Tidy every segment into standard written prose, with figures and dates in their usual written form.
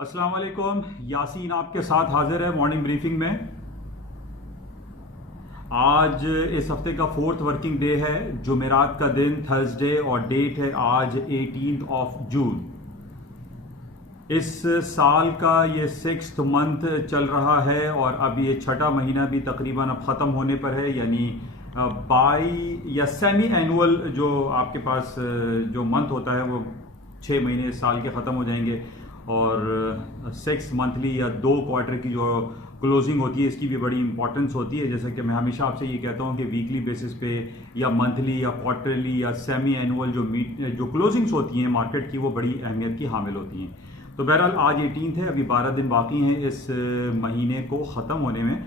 अस्सलाम वालेकुम। यासीन आपके साथ हाजिर है मॉर्निंग ब्रीफिंग में। आज इस हफ्ते का 4th वर्किंग डे है, जुमेरात का दिन, थर्सडे, और डेट है आज 18 जून। इस साल का ये 6th मंथ चल रहा है और अब ये छठा महीना भी तकरीबन अब ख़त्म होने पर है, यानी बाई या सेमी एनुअल जो आपके पास जो मंथ होता है वो 6 महीने इस साल के ख़त्म हो जाएंगे और 6 मंथली या 2 क्वार्टर की जो क्लोजिंग होती है इसकी भी बड़ी इंपॉर्टेंस होती है। जैसे कि मैं हमेशा आपसे ये कहता हूँ कि वीकली बेसिस पे या मंथली या क्वार्टरली या सेमी एनुअल जो क्लोजिंग्स होती हैं मार्केट की वो बड़ी अहमियत की हामिल होती हैं। तो बहरहाल आज 18 है, अभी 12 दिन बाकी हैं इस महीने को ख़त्म होने में,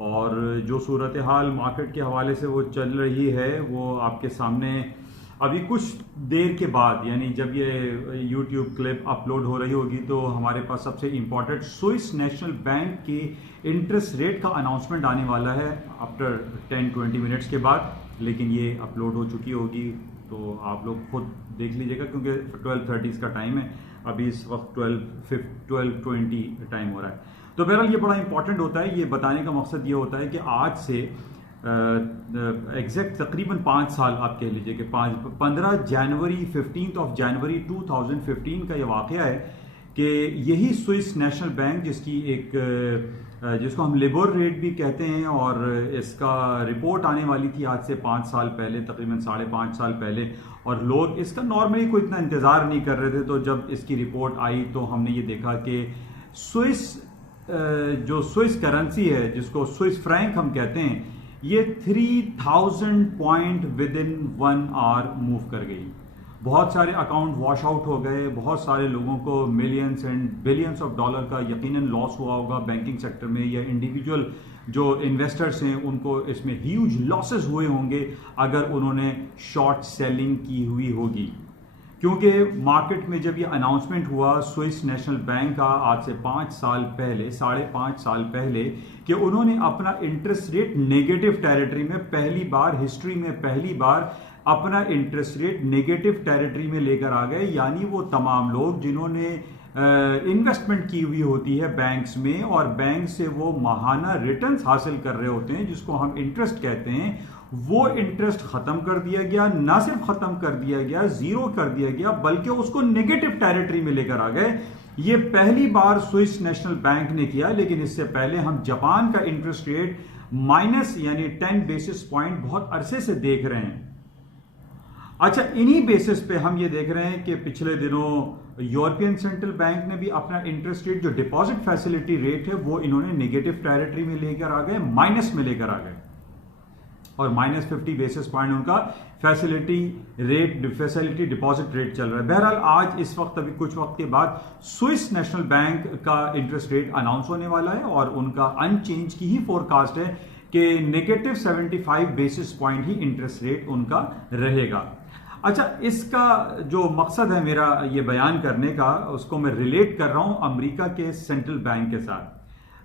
और जो सूरत हाल मार्केट के हवाले से वो चल रही है वो आपके सामने अभी कुछ देर के बाद, यानी जब ये YouTube क्लिप अपलोड हो रही होगी तो हमारे पास सबसे इम्पॉर्टेंट स्विस नेशनल बैंक की इंटरेस्ट रेट का अनाउंसमेंट आने वाला है आफ्टर 10-20 मिनट्स के बाद, लेकिन ये अपलोड हो चुकी होगी तो आप लोग खुद देख लीजिएगा क्योंकि 12:30 का टाइम है, अभी इस वक्त 12:20 टाइम हो रहा है। तो बहरहाल ये बड़ा इंपॉर्टेंट होता है। ये बताने का मकसद ये होता है कि आज से एग्जैक्ट तकरीबन 5 साल आप कह लीजिए कि 15 जनवरी 15 जनवरी 2015 का ये वाक़या है कि यही स्विस नेशनल बैंक जिसको हम लिबोर रेट भी कहते हैं, और इसका रिपोर्ट आने वाली थी आज से 5 साल पहले, तकरीबन 5.5 साल पहले, और लोग इसका नॉर्मली कोई इतना इंतज़ार नहीं कर रहे थे। तो जब इसकी रिपोर्ट आई तो हमने ये देखा कि जो स्विस करेंसी है जिसको स्विस फ्रैंक हम कहते हैं, ये 3000 point within 1 hour move कर गई। बहुत सारे अकाउंट वॉश आउट हो गए, बहुत सारे लोगों को millions and billions of dollar का यकीनन लॉस हुआ होगा बैंकिंग सेक्टर में, या इंडिविजुअल जो इन्वेस्टर्स हैं उनको इसमें ह्यूज लॉसेस हुए होंगे अगर उन्होंने शॉर्ट सेलिंग की हुई होगी। क्योंकि मार्केट में जब ये अनाउंसमेंट हुआ स्विस नेशनल बैंक का आज से 5 साल पहले, 5.5 साल पहले, कि उन्होंने अपना इंटरेस्ट रेट नेगेटिव टेरिटरी में पहली बार, हिस्ट्री में पहली बार अपना इंटरेस्ट रेट नेगेटिव टेरिटरी में लेकर आ गए, यानी वो तमाम लोग जिन्होंने इन्वेस्टमेंट की हुई होती है बैंक्स में और बैंक से वो माहाना रिटर्न्स हासिल कर रहे होते हैं जिसको हम इंटरेस्ट कहते हैं, वो इंटरेस्ट खत्म कर दिया गया। ना सिर्फ खत्म कर दिया गया, जीरो कर दिया गया, बल्कि उसको नेगेटिव टेरिटरी में लेकर आ गए। ये पहली बार स्विस नेशनल बैंक ने किया, लेकिन इससे पहले हम जापान का इंटरेस्ट रेट माइनस यानी 10 बेसिस पॉइंट बहुत अरसे से देख रहे हैं। अच्छा, इन्हीं बेसिस पे हम ये देख रहे हैं कि पिछले दिनों यूरोपियन सेंट्रल बैंक ने भी अपना इंटरेस्ट रेट जो डिपॉजिट फैसिलिटी रेट है वो इन्होंने नेगेटिव टेरिटरी में लेकर आ गए, माइनस में लेकर आ गए, और -50 बेसिस पॉइंट उनका फैसिलिटी डिपॉजिट रेट चल रहा है। बहरहाल आज इस वक्त अभी कुछ वक्त के बाद स्विस नेशनल बैंक का इंटरेस्ट रेट अनाउंस होने वाला है और उनका अनचेंज की ही फोरकास्ट है कि -75 बेसिस पॉइंट ही इंटरेस्ट रेट उनका रहेगा। अच्छा, इसका जो मकसद है मेरा ये बयान करने का, उसको मैं रिलेट कर रहा हूं अमेरिका के सेंट्रल बैंक के साथ।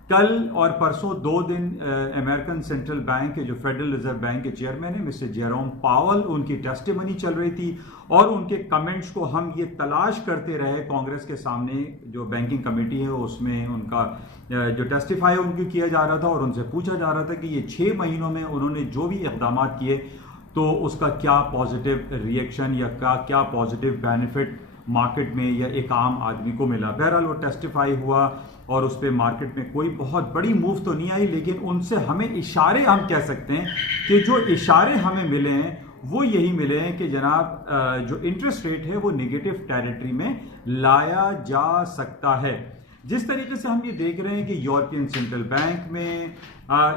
कल और परसों 2 दिन अमेरिकन सेंट्रल बैंक के जो फेडरल रिजर्व बैंक के चेयरमैन है मिस्टर जेरोम पावल, उनकी टेस्टिमनी चल रही थी और उनके कमेंट्स को हम ये तलाश करते रहे कांग्रेस के सामने। जो बैंकिंग कमेटी है उसमें उनका जो टेस्टिफाई उनको किया जा रहा था और उनसे पूछा जा रहा था कि ये 6 महीनों में उन्होंने जो भी इकदाम किए तो उसका क्या पॉजिटिव रिएक्शन या क्या पॉजिटिव बेनिफिट मार्केट में या एक आम आदमी को मिला। बहरहाल वो टेस्टिफाई हुआ और उस पर मार्केट में कोई बहुत बड़ी मूव तो नहीं आई, लेकिन उनसे हमें इशारे, हम कह सकते हैं कि जो इशारे हमें मिले हैं वो यही मिले हैं कि जनाब जो इंटरेस्ट रेट है वो नेगेटिव टेरिटरी में लाया जा सकता है। जिस तरीके से हम ये देख रहे हैं कि यूरोपियन सेंट्रल बैंक में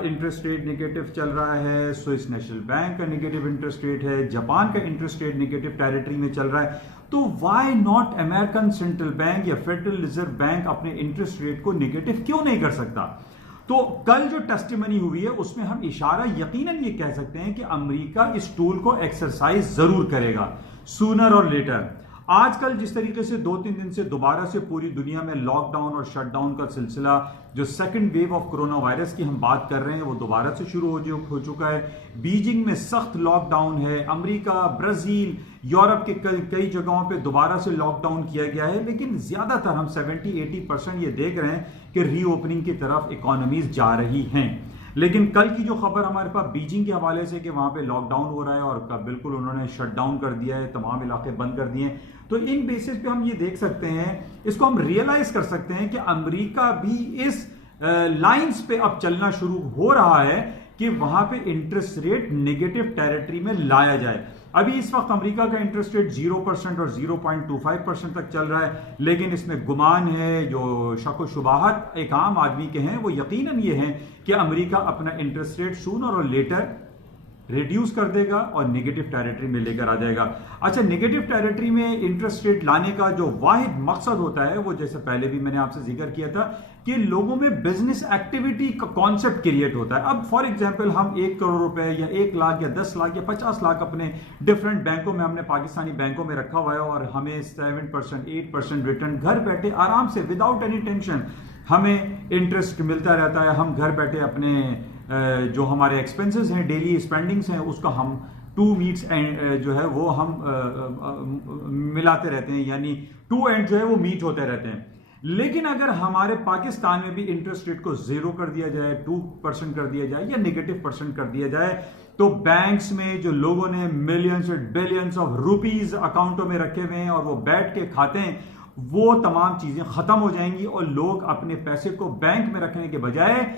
इंटरेस्ट रेट नेगेटिव चल रहा है, स्विस नेशनल बैंक का नेगेटिव इंटरेस्ट रेट है, जापान का इंटरेस्ट रेट नेगेटिव टेरिटरी में चल रहा है, तो why not American central bank या फेडरल रिजर्व बैंक अपने इंटरेस्ट रेट को नेगेटिव क्यों नहीं कर सकता? तो कल जो टेस्टिमनी हुई है उसमें हम इशारा यकीनन ये कह सकते हैं कि अमेरिका इस टूल को एक्सरसाइज जरूर करेगा सूनर और लेटर। आजकल जिस तरीके से 2-3 दिन से दोबारा से पूरी दुनिया में लॉकडाउन और शटडाउन का सिलसिला, जो second wave of corona virus की हम बात कर रहे हैं, वो दोबारा से शुरू हो चुका है। बीजिंग में सख्त लॉकडाउन है, अमेरिका, ब्राजील, यूरोप के कई जगहों पे दोबारा से लॉकडाउन किया गया है, लेकिन ज्यादातर हम 70-80% ये देख रहे हैं कि रीओपनिंग की तरफ इकोनॉमीज जा रही हैं। लेकिन कल की जो खबर हमारे पास बीजिंग के हवाले से कि वहां पे लॉकडाउन हो रहा है और बिल्कुल उन्होंने शटडाउन कर दिया है, तमाम इलाके बंद कर दिए हैं, तो इन बेसिस पे हम ये देख सकते हैं, इसको हम रियलाइज कर सकते हैं कि अमेरिका भी इस लाइंस पे अब चलना शुरू हो रहा है कि वहां पे इंटरेस्ट रेट नेगेटिव टेरिटरी में लाया जाए। अभी इस वक्त अमेरिका का इंटरेस्ट रेट 0% और 0.25% तक चल रहा है, लेकिन इसमें गुमान है, जो शक व शुबाहत एक आम आदमी के हैं, वो यकीनन ये हैं कि अमेरिका अपना इंटरेस्ट रेट सूनर और लेटर रिड्यूस कर देगा और नेगेटिव टेरिटरी में लेकर आ जाएगा। अच्छा, नेगेटिव टेरिटरी में इंटरेस्ट रेट लाने का जो वाहिद मकसद होता है, वो जैसे पहले भी मैंने आपसे जिक्र किया था कि लोगों में बिजनेस एक्टिविटी का कॉन्सेप्ट क्रिएट होता है। अब फॉर एग्जांपल हम 1 करोड़ रुपए या 1 लाख या 10 लाख या 50 लाख अपने डिफरेंट बैंकों में, हमने पाकिस्तानी बैंकों में रखा हुआ है और हमें 7%, 8% रिटर्न घर बैठे आराम से विदाउट एनी टेंशन हमें इंटरेस्ट मिलता रहता है। हम घर बैठे अपने जो हमारे एक्सपेंसेस हैं, डेली स्पेंडिंग्स हैं, उसका हम 2 मीट्स जो है वो हम मिलाते रहते हैं, यानी 2 एंड जो है वो मीट होते रहते हैं। लेकिन अगर हमारे पाकिस्तान में भी इंटरेस्ट रेट को 0 कर दिया जाए, 2% कर दिया जाए या नेगेटिव % कर दिया जाए, तो बैंक्स में जो लोगों ने मिलियंस और बिलियंस ऑफ रुपीज अकाउंटों में रखे हुए हैं और वो बैठ के खाते हैं, वो तमाम चीजें खत्म हो जाएंगी और लोग अपने पैसे को बैंक में रखने के बजाय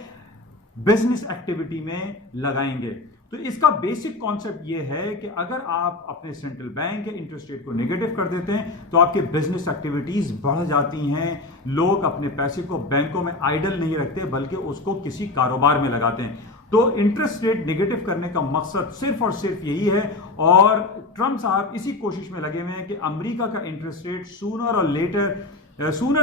बिजनेस एक्टिविटी में लगाएंगे। तो इसका बेसिक कॉन्सेप्ट ये है कि अगर आप अपने सेंट्रल बैंक के इंटरेस्ट रेट को नेगेटिव कर देते हैं तो आपके बिजनेस एक्टिविटीज बढ़ जाती हैं। लोग अपने पैसे को बैंकों में आइडल नहीं रखते, बल्कि उसको किसी कारोबार में लगाते हैं। तो इंटरेस्ट रेट नेगेटिव करने का मकसद सिर्फ और सिर्फ यही है, और ट्रंप साहब इसी कोशिश में लगे हुए हैं कि अमेरिका का interest rate sooner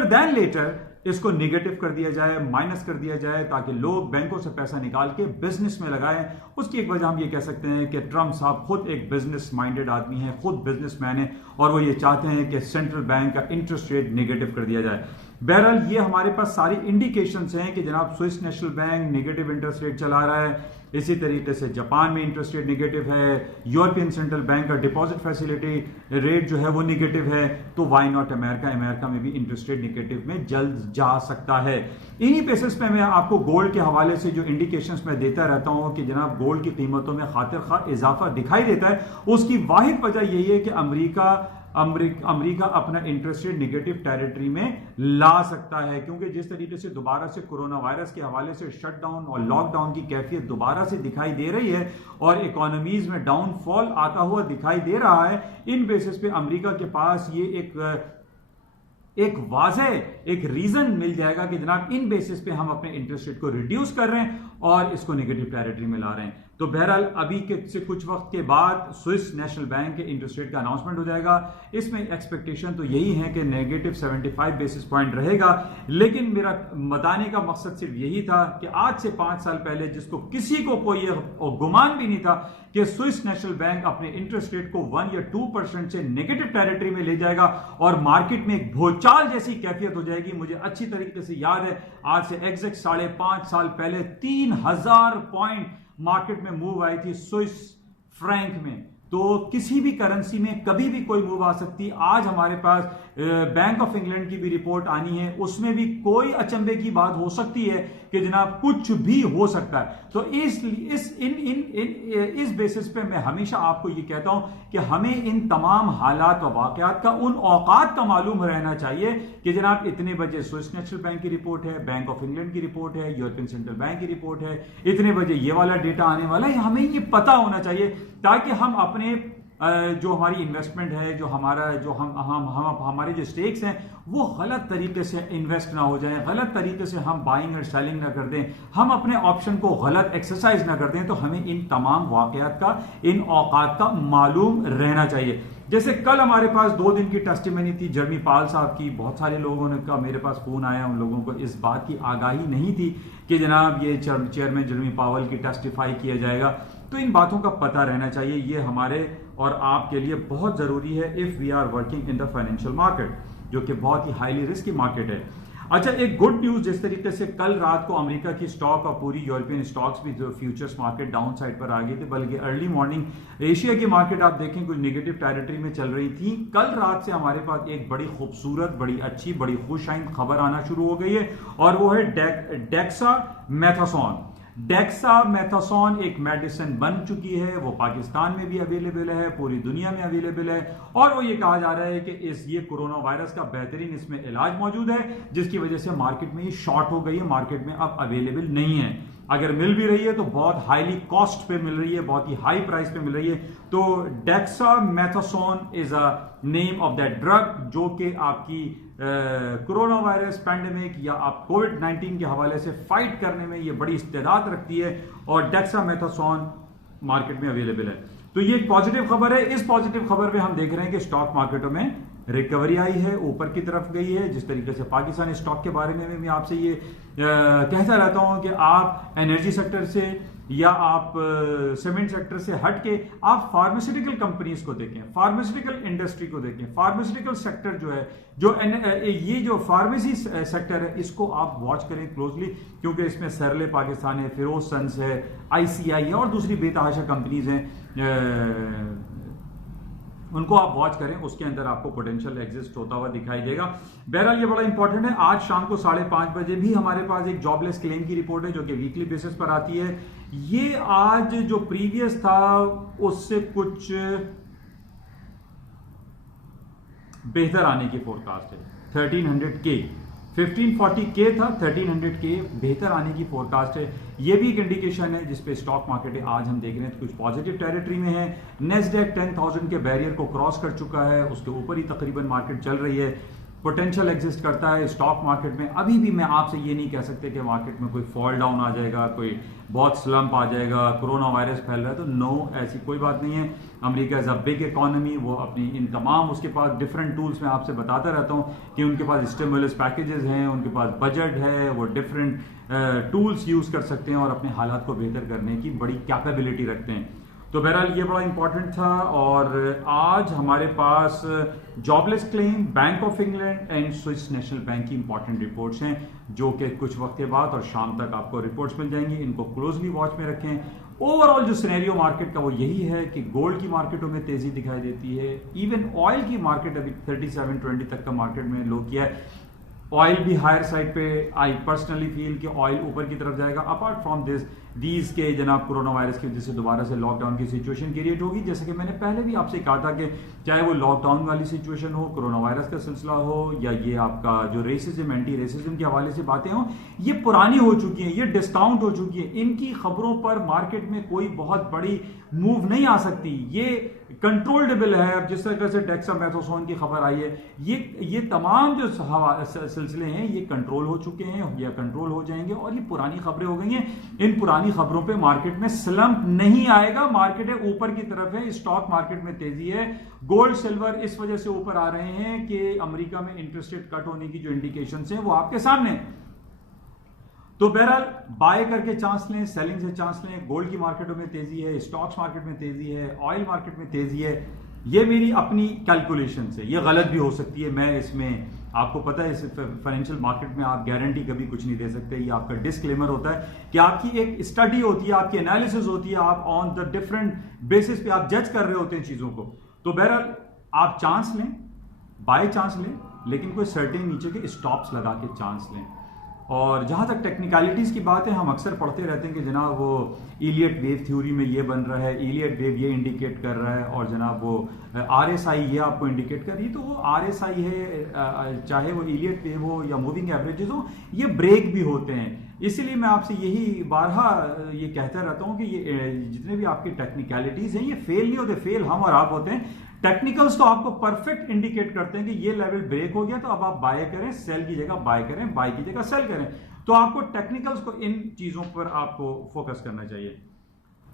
than later इसको नेगेटिव कर दिया जाए, माइनस कर दिया जाए, ताकि लोग बैंकों से पैसा निकाल के बिजनेस में लगाएं। उसकी एक वजह हम ये कह सकते हैं कि ट्रंप साहब खुद एक बिजनेस माइंडेड आदमी है, खुद बिजनेसमैन है, और वो ये चाहते हैं कि सेंट्रल बैंक का इंटरेस्ट रेट नेगेटिव कर दिया जाए। बहरहाल ये हमारे पास सारी इंडिकेशंस हैं कि जनाब Swiss National bank negative interest rate चला रहा है, इसी तरीके से जापान में इंटरेस्ट रेट नेगेटिव है, यूरोपियन सेंट्रल बैंक का डिपॉजिट फैसिलिटी रेट जो है वो नेगेटिव है, तो व्हाई नॉट अमेरिका में भी इंटरेस्ट रेट नेगेटिव में जल्द जा सकता है। इन्हीं बेसिस पे मैं आपको गोल्ड के हवाले से जो इंडिकेशंस मैं देता रहता हूं कि जनाब गोल्ड की कीमतों में खातिर खा इजाफा दिखाई देता है, उसकी वाहिद वजह यही है कि अमेरिका अपना इंटरेस्ट रेट नेगेटिव टेरिटरी में ला सकता है, क्योंकि जिस तरीके से दोबारा से कोरोना वायरस के हवाले से शटडाउन और लॉकडाउन की कैफियत दोबारा से दिखाई दे रही है और इकोनॉमीज में डाउनफॉल आता हुआ दिखाई दे रहा है, इन बेसिस पे अमेरिका के पास ये एक वाज़ेह एक रीजन मिल जाएगा कि जनाब इन बेसिस पे हम अपने इंटरेस्ट रेट को रिड्यूस कर रहे हैं और इसको नेगेटिव टेरिटरी में ला रहे हैं। तो बहरहाल अभी से कुछ वक्त के बाद स्विस नेशनल बैंक के इंटरेस्ट रेट का अनाउंसमेंट हो जाएगा। इसमें एक्सपेक्टेशन तो यही है कि नेगेटिव 75 बेसिस पॉइंट रहेगा, लेकिन मेरा बताने का मकसद सिर्फ यही था कि आज से 5 साल पहले जिसको किसी को कोई गुमान भी नहीं था कि स्विस नेशनल बैंक अपने इंटरेस्ट रेट को 1 या 2% से नेगेटिव टेरिटरी में ले जाएगा और मार्केट में एक भूचाल जैसी कैफियत हो जाएगी। मुझे अच्छी तरीके से याद है, आज से एग्जैक्ट 5.5 साल पहले 3000 पॉइंट मार्केट में मूव आई थी स्विस फ्रैंक में। तो किसी भी करेंसी में कभी भी कोई मूव आ सकती। आज हमारे पास बैंक ऑफ इंग्लैंड की भी रिपोर्ट आनी है, उसमें भी कोई अचंभे की बात हो सकती है कि जनाब कुछ भी हो सकता है। तो इस बेसिस पे मैं हमेशा आपको ये कहता हूं कि हमें इन तमाम हालात और वाकयात का उन औकात का मालूम रहना चाहिए कि जनाब इतने बजे स्विस नेशनल बैंक की रिपोर्ट है, बैंक ऑफ इंग्लैंड की रिपोर्ट है, यूरोपियन सेंट्रल बैंक की रिपोर्ट है, इतने बजे ये वाला डेटा आने वाला है। हमें ये पता होना चाहिए ताकि हम अपने जो हमारी इन्वेस्टमेंट है, जो हमारे जो स्टेक्स हैं, वो गलत तरीके से इन्वेस्ट ना हो जाए, गलत तरीके से हम बाइंग और सेलिंग ना कर दें, हम अपने ऑप्शन को गलत एक्सरसाइज ना कर दें। तो हमें इन तमाम वाकयात का, इन औकात का मालूम रहना चाहिए। जैसे कल हमारे पास 2 दिन की टेस्टिमनी थी जर्मी पाल साहब की, बहुत सारे लोगों ने कहा, मेरे पास फोन आया, उन लोगों को इस बात की आगाही नहीं थी कि जनाब ये चेयरमैन जर्मी पावल की टेस्टिफाई किया जाएगा। तो इन बातों का पता रहना चाहिए, ये हमारे और आपके लिए बहुत जरूरी है if we are working in the financial market, जो कि बहुत ही हाईली रिस्की मार्केट है। अच्छा, एक गुड न्यूज, जिस तरीके से कल रात को अमेरिका की स्टॉक और पूरी यूरोपियन स्टॉक्स भी जो फ्यूचर्स मार्केट डाउन साइड पर आ गए थे, बल्कि अर्ली मॉर्निंग एशिया की मार्केट आप देखें कुछ नेगेटिव टेरिटरी में चल रही थी। कल रात से हमारे पास एक बड़ी खूबसूरत, बड़ी अच्छी, बड़ी खुशआइंद खबर आना शुरू हो गई है, और वो है डेक्सामेथासोन। डेक्सामेथासोन एक मेडिसिन बन चुकी है, वो पाकिस्तान में भी अवेलेबल है, पूरी दुनिया में अवेलेबल है, और वो ये कहा जा रहा है कि ये कोरोना वायरस का बेहतरीन इसमें इलाज मौजूद है, जिसकी वजह से मार्केट में ये शॉर्ट हो गई है, मार्केट में अब अवेलेबल नहीं है। अगर मिल भी रही है तो बहुत हाईली कॉस्ट पे मिल रही है, बहुत ही हाई प्राइस पे मिल रही है। तो dexamethasone is a name of that drug, जो कि आपकी कोरोना वायरस पैंडेमिक या आप कोविड-19 के हवाले से फाइट करने में ये बड़ी इस्तेदाद रखती है, और डेक्सामेथासोन मार्केट में अवेलेबल है। तो ये एक पॉजिटिव खबर है। इस पॉजिटिव खबर में हम देख रहे हैं कि स्टॉक मार्केटों में रिकवरी आई है, ऊपर की तरफ गई है। जिस तरीके से पाकिस्तानी स्टॉक के बारे में मैं आपसे ये कहता रहता हूं कि आप एनर्जी सेक्टर से या आप सीमेंट सेक्टर से हट के आप फार्मास्यूटिकल कंपनीज को देखें, फार्मास्यूटिकल इंडस्ट्री को देखें। फार्मास्यूटिकल सेक्टर जो है, ये जो फार्मेसी सेक्टर है, इसको आप वॉच करें क्लोजली, क्योंकि इसमें सरले पाकिस्तान है, फिरोज सन्स है, ICI है, और दूसरी बेतहाशा कंपनीज हैं, उनको आप वॉच करें। उसके अंदर आपको पोटेंशियल एग्जिस्ट होता हुआ दिखाई देगा। बहरहाल ये बड़ा इंपॉर्टेंट है। आज शाम को 5:30 बजे भी हमारे पास एक जॉबलेस क्लेम की रिपोर्ट है, जो कि वीकली बेसिस पर आती है। ये आज जो प्रीवियस था उससे कुछ बेहतर आने की फोरकास्ट है। 1300K 1540K था, 1300K बेहतर आने की फोरकास्ट है। ये भी एक इंडिकेशन है जिस पे स्टॉक मार्केट है आज हम देख रहे हैं तो कुछ पॉजिटिव टेरिटरी में है। नेस्डैक 10,000 के बैरियर को क्रॉस कर चुका है, उसके ऊपर ही तकरीबन मार्केट चल रही है, पोटेंशियल एग्जिस्ट करता है स्टॉक मार्केट में। अभी भी मैं आपसे ये नहीं कह सकते कि मार्केट में कोई फॉल डाउन आ जाएगा, कोई बहुत स्लम्प आ जाएगा, कोरोना वायरस फैल रहा है, तो नो, ऐसी कोई बात नहीं है। America is a big economy, वो अपनी इन तमाम उसके पास डिफरेंट टूल्स में आपसे बताता रहता हूँ कि उनके पास स्टिमुलस पैकेजेस हैं, उनके पास बजट है, वो डिफरेंट टूल्स यूज कर सकते हैं और अपने हालात को बेहतर करने की बड़ी कैपेबिलिटी रखते हैं। तो बहरहाल ये बड़ा इंपॉर्टेंट था। और आज हमारे पास jobless claim, Bank of England and Swiss National Bank की इंपॉर्टेंट रिपोर्ट्स हैं, जो कि कुछ वक्त के बाद और शाम तक आपको रिपोर्ट्स मिल जाएंगी। इनको क्लोजली वॉच में रखें। ओवरऑल जो सिनेरियो मार्केट का वो यही है कि गोल्ड की मार्केटों में तेजी दिखाई देती है। इवन ऑयल की मार्केट अभी 3720 तक का मार्केट में लो किया है। ऑयल भी हायर साइड पे, आई पर्सनली फील कि ऑयल ऊपर की तरफ जाएगा। अपार्ट फ्रॉम दीज के जनाब कोरोना वायरस की वजह से दोबारा से लॉकडाउन की सिचुएशन क्रिएट होगी। जैसे कि मैंने पहले भी आपसे कहा था कि चाहे वो लॉकडाउन वाली सिचुएशन हो, कोरोना वायरस का सिलसिला हो, या ये आपका जो रेसिज्म, एंटी रेसिज्म के हवाले से बातें हो, ये पुरानी हो चुकी हैं, ये डिस्काउंट हो चुकी है। इनकी खबरों पर मार्केट में कोई बहुत बड़ी मूव नहीं आ सकती, ये कंट्रोलेबल है। अब जिस तरह से डेक्सामेथासोन की खबर आई है, ये तमाम जो सिलसिले हैं ये कंट्रोल हो चुके हैं या कंट्रोल हो जाएंगे, और ये पुरानी खबरें हो गई हैं। इन पुरानी खबरों पे मार्केट में स्लम्प नहीं आएगा, मार्केट है ऊपर की तरफ है, स्टॉक मार्केट में तेजी है। गोल्ड सिल्वर इस वजह से ऊपर आ रहे हैं कि अमेरिका में इंटरेस्ट रेट कट होने की जो इंडिकेशंस हैं वो आपके सामने हैं। तो बहरहाल बाय करके चांस लें, सेलिंग से चांस लें। गोल्ड की मार्केटों में तेजी है, स्टॉक्स मार्केट में तेजी है, ऑयल मार्केट में तेजी है। ये मेरी अपनी कैलकुलेशन से, ये गलत भी हो सकती है। मैं इसमें, आपको पता है, इस फाइनेंशियल मार्केट में आप गारंटी कभी कुछ नहीं दे सकते। ये आपका डिस्क्लेमर होता है कि आपकी एक स्टडी होती है, आपकी एनालिसिस होती है, आप ऑन द डिफरेंट बेसिस पे आप जज कर रहे होते हैं चीजों को। तो बहरहाल आप चांस लें, बाय चांस लें, लेकिन कोई सर्टेन नीचे के स्टॉप्स लगा के चांस लें। और जहां तक टेक्निकलिटीज की बात है, हम अक्सर पढ़ते रहते हैं कि जनाब वो इलियट वेव थ्योरी में ये बन रहा है, इलियट वेव ये इंडिकेट कर रहा है, और जनाब वो RSI ये आपको इंडिकेट कर रही है। तो वो RSI है, चाहे वो इलियट वेव हो या मूविंग एवरेजेस हो, ये ब्रेक भी होते हैं। इसीलिए मैं आपसे यही बारहा ये कहता रहता हूं कि ये जितने भी आपकी टेक्निकलिटीज हैं ये फेल नहीं होते, फेल हम और आप होते हैं। टेक्निकल्स तो आपको परफेक्ट इंडिकेट करते हैं कि ये लेवल ब्रेक हो गया, तो अब आप बाय करें, सेल की जगह बाय करें, बाय की जगह सेल करें। तो आपको टेक्निकल्स को, इन चीजों पर आपको फोकस करना चाहिए।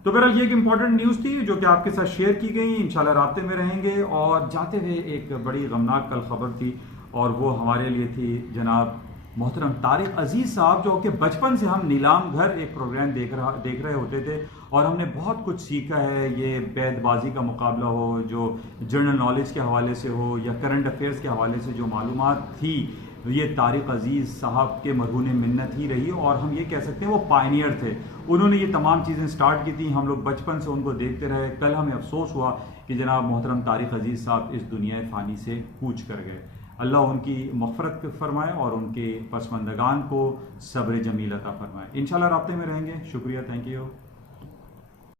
तो बहरहाल ये एक इंपॉर्टेंट न्यूज़ थी जो कि आपके साथ शेयर की गई। इंशाल्लाह राब्ते में रहेंगे। और जाते हुए एक बड़ी गमनाक कल खबर थी और वो हमारे लिए थी जनाब मोहतरम तारिक अजीज साहब, जो कि बचपन से हम नीलाम घर एक प्रोग्राम देख रहे होते थे और हमने बहुत कुछ सीखा है। ये बैतबाजी का मुकाबला हो, जो जनरल नॉलेज के हवाले से हो या करंट अफेयर्स के हवाले से जो मालूमात थी, ये तारिक अजीज साहब के मरहून मिन्नत ही रही। और हम ये कह सकते हैं वो पायनियर थे। उन्होंने ये तमाम चीज़ें स्टार्ट की थी, हम लोग बचपन से उनको देखते रहे। कल हमें अफसोस हुआ कि जनाब मोहतरम तारिक अजीज साहब इस दुनिया फ़ानी से कूच कर गए। अल्लाह उनकी मग़फ़रत फरमाए और उनके पसमंदगान को सब्र जमील अता फरमाए। इंशाल्लाह राब्ते में रहेंगे। शुक्रिया, थैंक यू।